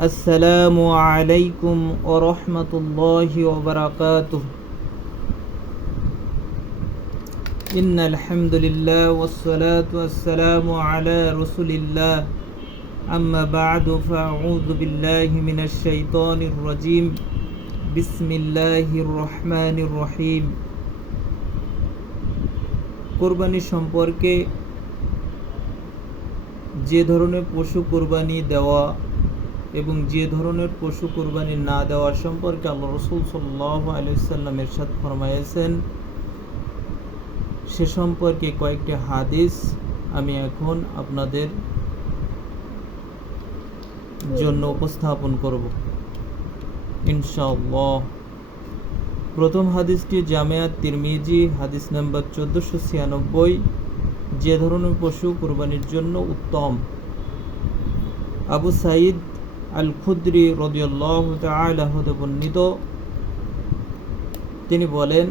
السلام عليكم ورحمة الله وبركاته إن الحمد لله والصلاة والسلام على رسول الله أما بعد فأعوذ بالله من الشيطان الرجيم بسم الله الرحمن الرحيم কোরবানি সম্পর্কে যে ধরনের পশু কোরবানি দেওয়া এবং যে ধরনের পশু কোরবানি না দেওয়া সম্পর্কে আল্লাহ রসুল সাল্লাহ আলাইসাল্লাম এরশাদ ফরমাইয়েছেন সে সম্পর্কে কয়েকটি হাদিস আমি এখন আপনাদের জন্য উপস্থাপন করব। ইনশাআল্লাহ। প্রথম হাদিসটি জামিয়াত তিরমিজি, হাদিস নাম্বার চোদ্দোশো ছিয়ানব্বই। যে ধরনের পশু কোরবানির জন্য উত্তম। আবু সাইদ আল খুদ্রি রদিয়াল্লাহ হতে বর্ণিত। তিনি বলেন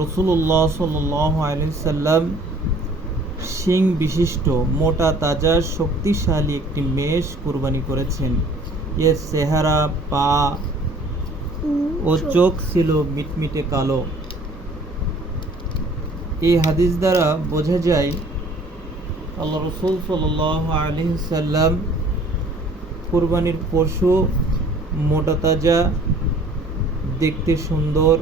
রসুল্লাহ সাল্লাহ আলাইসাল্লাম শিং বিশিষ্ট, মোটা, তাজা, শক্তিশালী একটি মেষ কুরবানি করেছেন। এর চেহারা, পা ও চোখ ছিল মিটমিটে কালো। এই হাদিস দ্বারা বোঝা যায়, আল্লাহ রসুল সাল সাল্লাম কোরবানির পশু মোটা তাজা, দেখতে সুন্দর।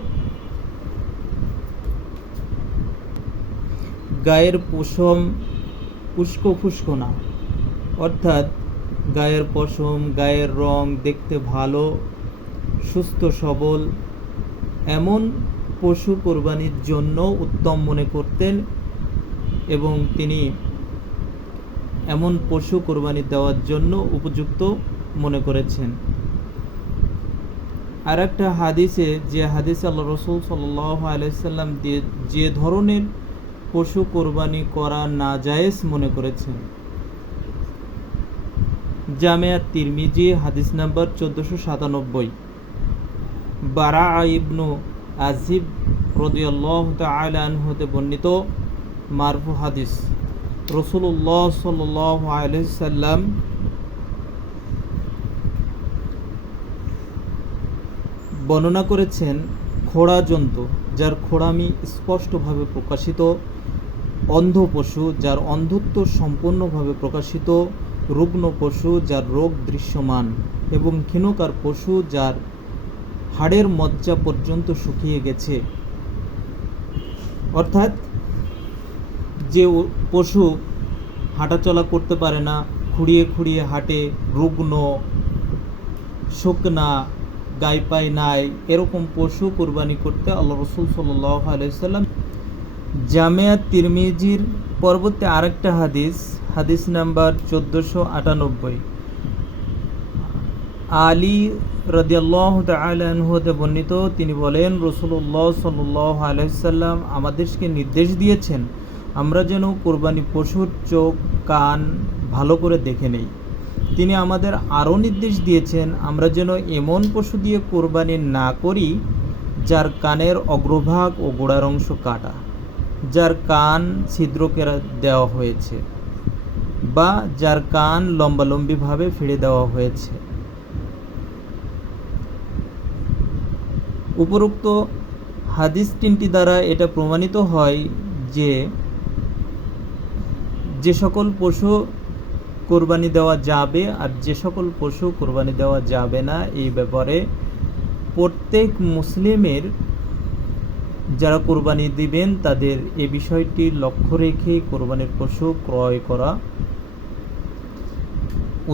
গায়ের পশম উস্কো ফুস্কো না, অর্থাৎ গায়ের পশম, গায়ের রং দেখতে ভালো, সুস্থ, সবল। এমন পশু কোরবানির জন্য উত্তম মনে করতেন এবং তিনি এমন পশু কোরবানি দেওয়ার জন্য উপযুক্ত মনে করেছেন। আর একটা হাদিসে যে হাদিসে আল্লাহ রসুল সাল্লাহ আলাইসাল্লাম যে ধরনের পশু কোরবানি করা না জায়েজ মনে করেছেন। জামিয়া তিরমিজি, হাদিস নাম্বার চোদ্দোশো সাতানব্বই। বারা ইবনু আজিব রদিয়াল্লাহ তালান হতে বর্ণিত মারফু হাদিস। রসুল্লাহ সাল্লাহ আলসাল্লাম বর্ণনা করেছেন খোড়া জন্তু, যার খোড়ামি স্পষ্টভাবে প্রকাশিত, অন্ধ পশু, যার অন্ধত্ব সম্পূর্ণভাবে প্রকাশিত, রুগ্ন পশু, যার রোগ দৃশ্যমান, এবং ক্ষীণকার পশু, যার হাড়ের মজ্জা পর্যন্ত শুকিয়ে গেছে। অর্থাৎ যে পশু হাঁটাচলা করতে পারে না, খুঁড়িয়ে খুঁড়িয়ে হাঁটে, রুগ্ন, শুকনা গাই পায় নাই, এরকম পশু কোরবানি করতে আল্লাহ রসুল সাল্লাহ আলাইসাল্লাম জামিয়া তিরমিজির পরবর্তী আরেকটা হাদিস হাদিস নাম্বার চোদ্দোশো আটানব্বই। আলী রদিয়াল্লাহ হতে বর্ণিত তিনি বলেন রসুল্লাহ সাল্লাহ আলাইসাল্লাম আমাদেরকে নির্দেশ দিয়েছেন আমরা যেন কোরবানি পশুর চোখ, কান ভালো করে দেখে নেই। তিনি আমাদের আরও নির্দেশ দিয়েছেন, আমরা যেন এমন পশু দিয়ে কোরবানি না করি, যার কানের অগ্রভাগ ও গোড়ার অংশ কাটা, যার কান ছিদ্র কেরা দেওয়া হয়েছে বা যার কান লম্বালম্বিভাবে ফিরে দেওয়া হয়েছে। উপরোক্ত হাদিস তিনটি দ্বারা এটা প্রমাণিত হয় যে যে সকল পশু কোরবানি দেওয়া যাবে আর যে সকল পশু কোরবানি দেওয়া যাবে না, এই ব্যাপারে প্রত্যেক মুসলিমের যারা কোরবানি দিবেন, তাদের এ বিষয়টি লক্ষ্য রেখে কোরবানির পশু ক্রয় করা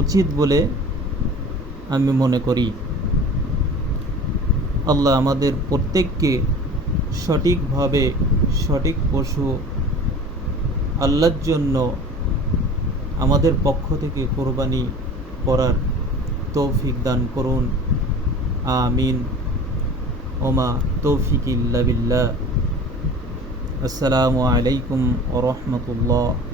উচিত বলে আমি মনে করি। আল্লাহ আমাদের প্রত্যেককে সঠিকভাবে সঠিক পশু আল্লাহর জন্য আমাদের পক্ষ থেকে কোরবানি করার তৌফিক দান করুন। আমিন। ওমা তৌফিক ইল্লা বিল্লাহ। আসসালামু আলাইকুম ওরহমতুল্লাহ